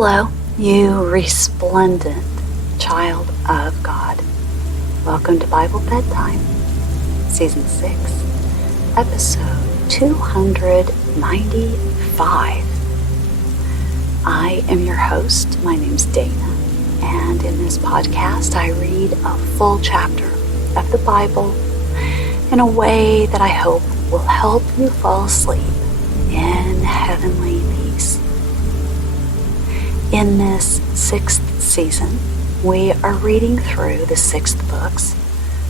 Hello, you resplendent child of God. Welcome to Bible Bedtime, Season 6, Episode 295. I am your host. My name's Dana, and in this podcast I read a full chapter of the Bible in a way that I hope will help you fall asleep in heavenly peace. In this 6th season, we are reading through the 6th books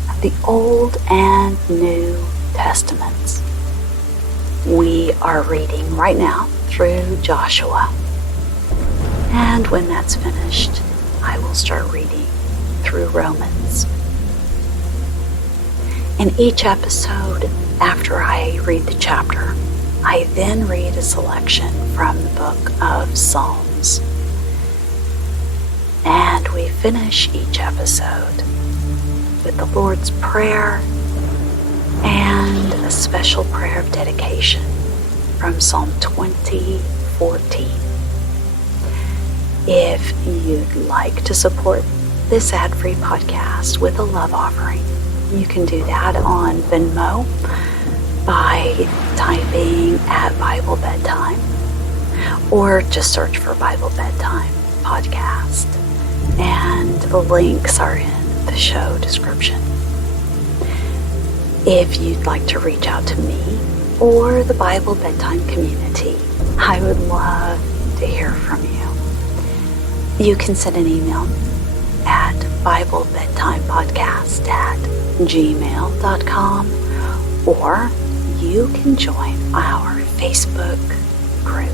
of the Old and New Testaments. We are reading right now through Joshua. And when that's finished, I will start reading through Romans. In each episode, after I read the chapter, I then read a selection from the book of Psalms. And we finish each episode with the Lord's Prayer and a special prayer of dedication from Psalm 20:14. If you'd like to support this ad-free podcast with a love offering, you can do that on Venmo by typing at Bible Bedtime, or just search for Bible Bedtime podcast, and the links are in the show description. If you'd like to reach out to me or the Bible Bedtime community, I would love to hear from you. You can send an email at BibleBedtimePodcast@gmail.com, or you can join our Facebook group.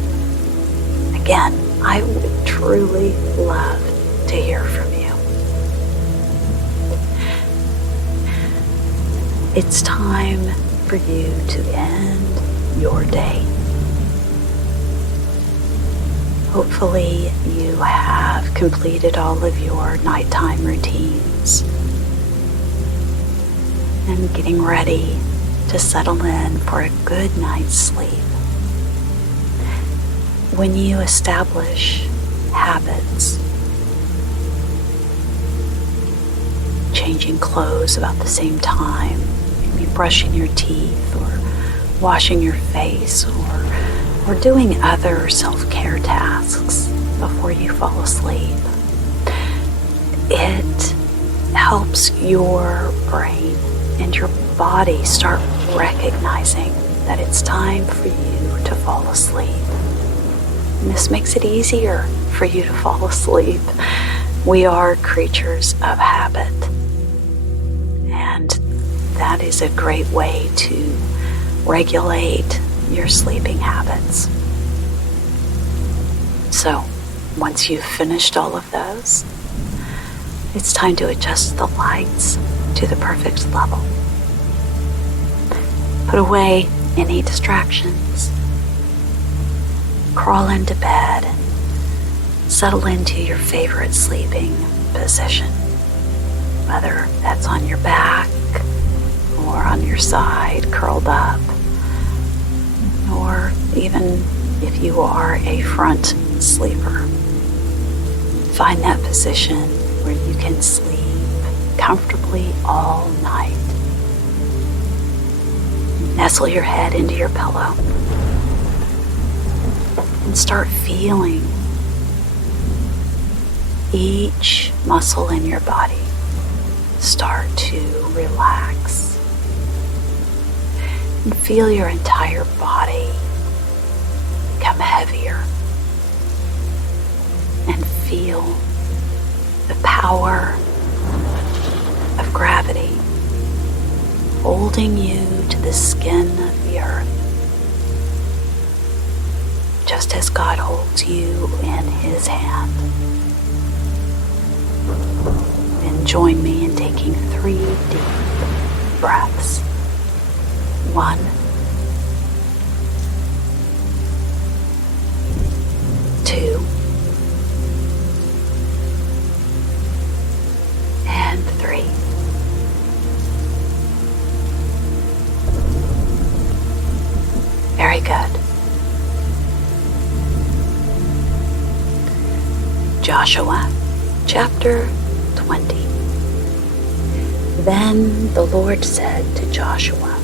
Again, I would truly love to hear from you. It's time for you to end your day. Hopefully you have completed all of your nighttime routines and getting ready to settle in for a good night's sleep. When you establish habits, changing clothes about the same time, maybe brushing your teeth or washing your face, or doing other self-care tasks before you fall asleep, it helps your brain and your body start recognizing that it's time for you to fall asleep. And this makes it easier for you to fall asleep. We are creatures of habit, and that is a great way to regulate your sleeping habits. So, once you've finished all of those, it's time to adjust the lights to the perfect level. Put away any distractions. Crawl into bed and settle into your favorite sleeping position, whether that's on your back or on your side, curled up, or even if you are a front sleeper. Find that position where you can sleep comfortably all night. Nestle your head into your pillow and start feeling each muscle in your body start to relax. And feel your entire body become heavier. And feel the power of gravity holding you to the skin of the earth, just as God holds you in His hand. Then join me in taking 3 deep breaths. 1, 2, and 3. Very good. Joshua chapter 20. Then the Lord said to Joshua,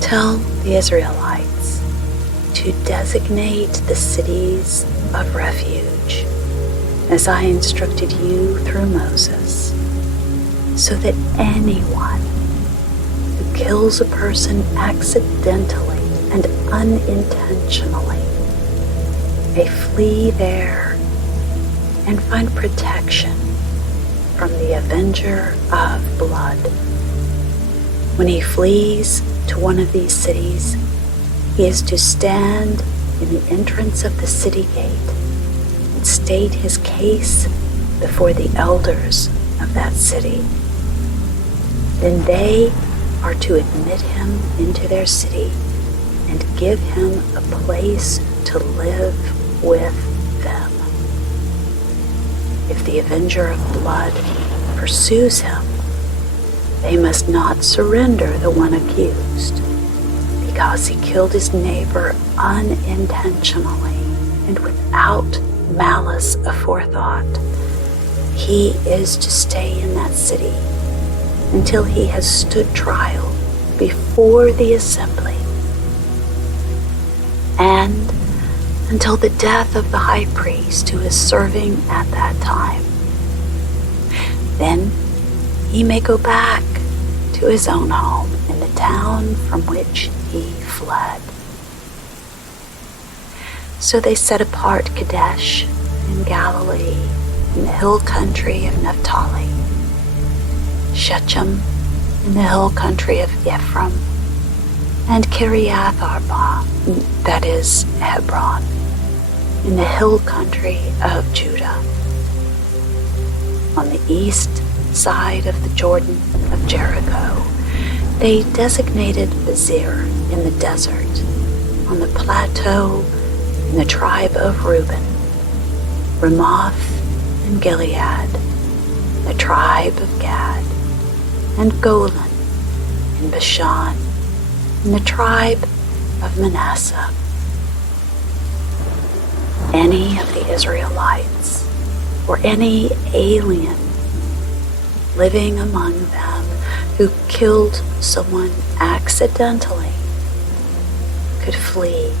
"Tell the Israelites to designate the cities of refuge, as I instructed you through Moses, so that anyone who kills a person accidentally and unintentionally may flee there and find protection from the Avenger of blood. When he flees to one of these cities, he is to stand in the entrance of the city gate and state his case before the elders of that city. Then they are to admit him into their city and give him a place to live with them. If the Avenger of blood pursues him, they must not surrender the one accused, because he killed his neighbor unintentionally and without malice aforethought. He is to stay in that city until he has stood trial before the assembly, and until the death of the high priest who is serving at that time. Then he may go back to his own home in the town from which he fled." So they set apart Kadesh in Galilee, in the hill country of Naphtali, Shechem in the hill country of Ephraim, and Kiriath Arba, that is Hebron, in the hill country of Judah. On the east side of the Jordan of Jericho, they designated Bezir in the desert, on the plateau in the tribe of Reuben, Ramoth in Gilead, the tribe of Gad, and Golan in Bashan, in the tribe of Manasseh. Any of the Israelites or any alien living among them who killed someone accidentally could flee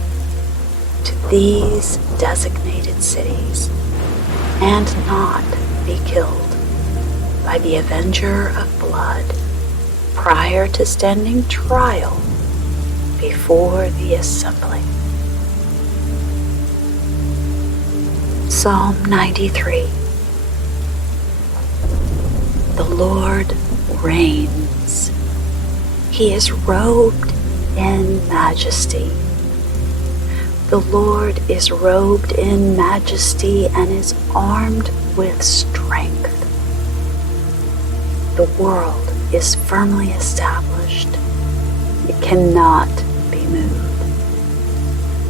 to these designated cities and not be killed by the Avenger of blood prior to standing trial before the assembly. Psalm 93. The Lord reigns. He is robed in majesty. The Lord is robed in majesty and is armed with strength. The world is firmly established. It cannot be moved.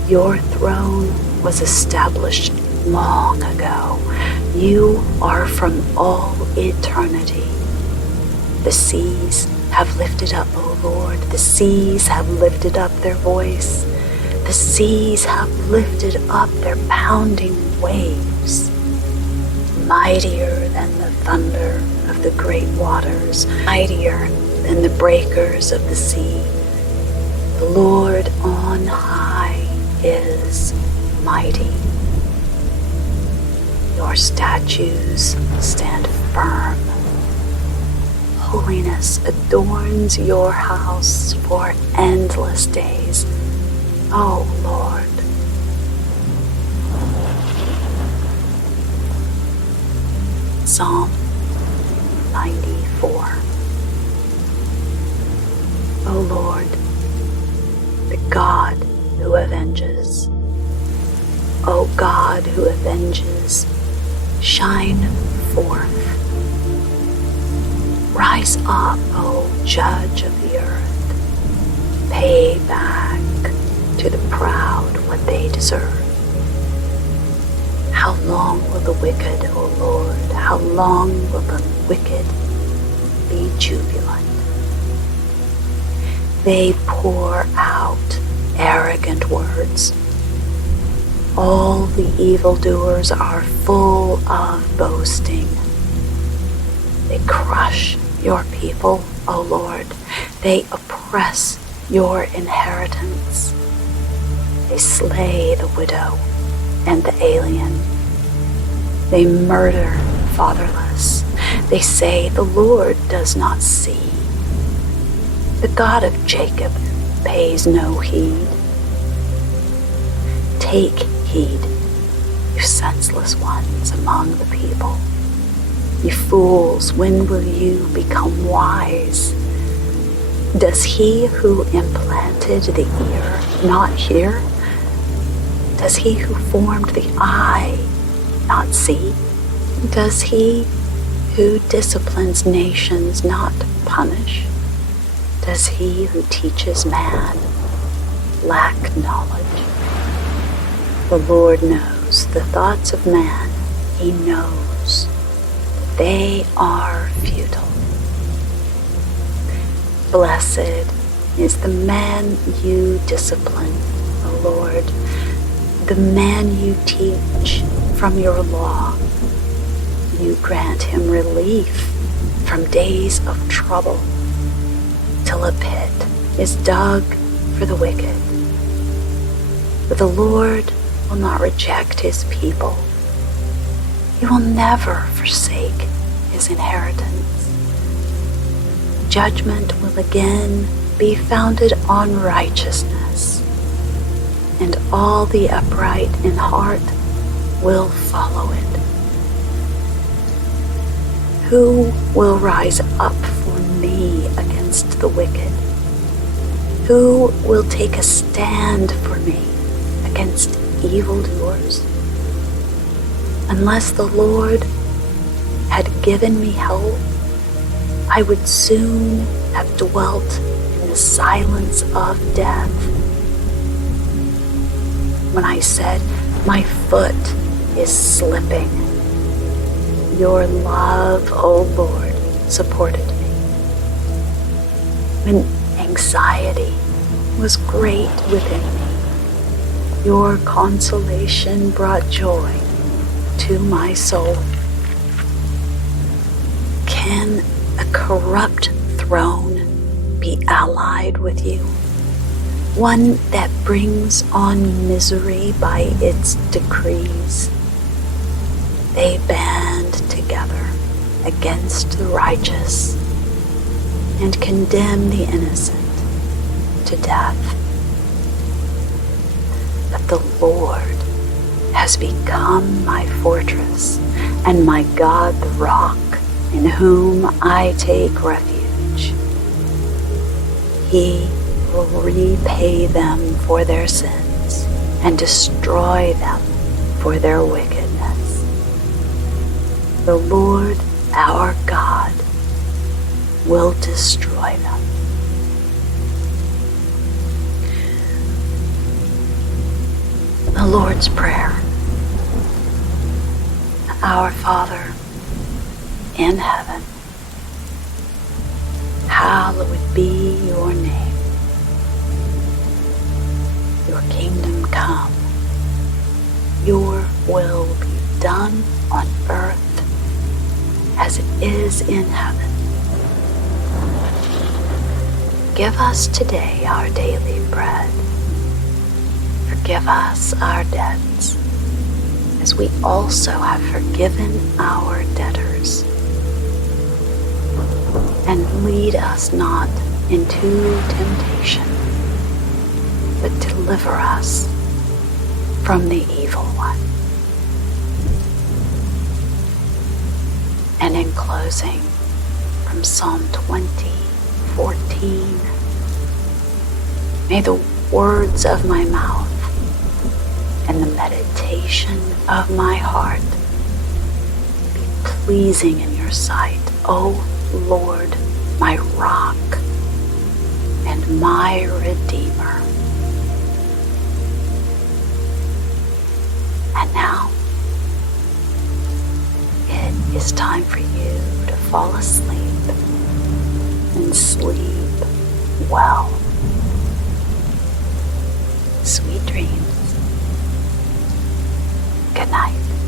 Your throne was established long ago. You are from all eternity. The seas have lifted up, O Lord. The seas have lifted up their voice. The seas have lifted up their pounding waves. Mightier than the thunder of the great waters, mightier than the breakers of the sea. The Lord on high is mighty. Your statues stand firm. Holiness adorns your house for endless days, O Lord. Psalm 94. O Lord, the God who avenges. O God who avenges, shine forth. Rise up, O Judge of the earth. Pay back to the proud what they deserve. How long will the wicked, O Lord, how long will the wicked be jubilant? They pour out arrogant words. All the evildoers are full of boasting. They crush your people, O Lord. They oppress your inheritance. They slay the widow and the alien. They murder the fatherless. They say, the Lord does not see. The God of Jacob pays no heed. Take heed, you senseless ones among the people. You fools, when will you become wise? Does he who implanted the ear not hear? Does he who formed the eye not see? Does he who disciplines nations not punish? Does he who teaches man lack knowledge? The Lord knows the thoughts of man. He knows that they are futile. Blessed is the man you discipline, O Lord, the man you teach from your law. You grant him relief from days of trouble, till a pit is dug for the wicked. But the Lord will not reject his people. He will never forsake his inheritance. Judgment will again be founded on righteousness, and all the upright in heart will follow it. Who will rise up for me against the wicked? Who will take a stand for me against evildoers? Unless the Lord had given me help, I would soon have dwelt in the silence of death. When I said, my foot is slipping, your love, O Lord, supported me. When anxiety was great within me, your consolation brought joy to my soul. Can a corrupt throne be allied with you? One that brings on misery by its decrees. They band together against the righteous and condemn the innocent to death. But the Lord has become my fortress and my God the rock, in whom I take refuge. He will repay them for their sins and destroy them for their wickedness. The Lord our God will destroy them. The Lord's Prayer. Our Father in heaven, hallowed be your name. Your kingdom come. Your will be done on earth as it is in heaven. Give us today our daily bread. Forgive us our debts, as we also have forgiven our debtors. And lead us not into temptation, but deliver us from the evil one. And in closing, from Psalm 20:14, may the words of my mouth and the meditation of my heart be pleasing in your sight, O Lord, my rock and my Redeemer. And now, it is time for you to fall asleep and sleep well. Sweet dreams. Good night.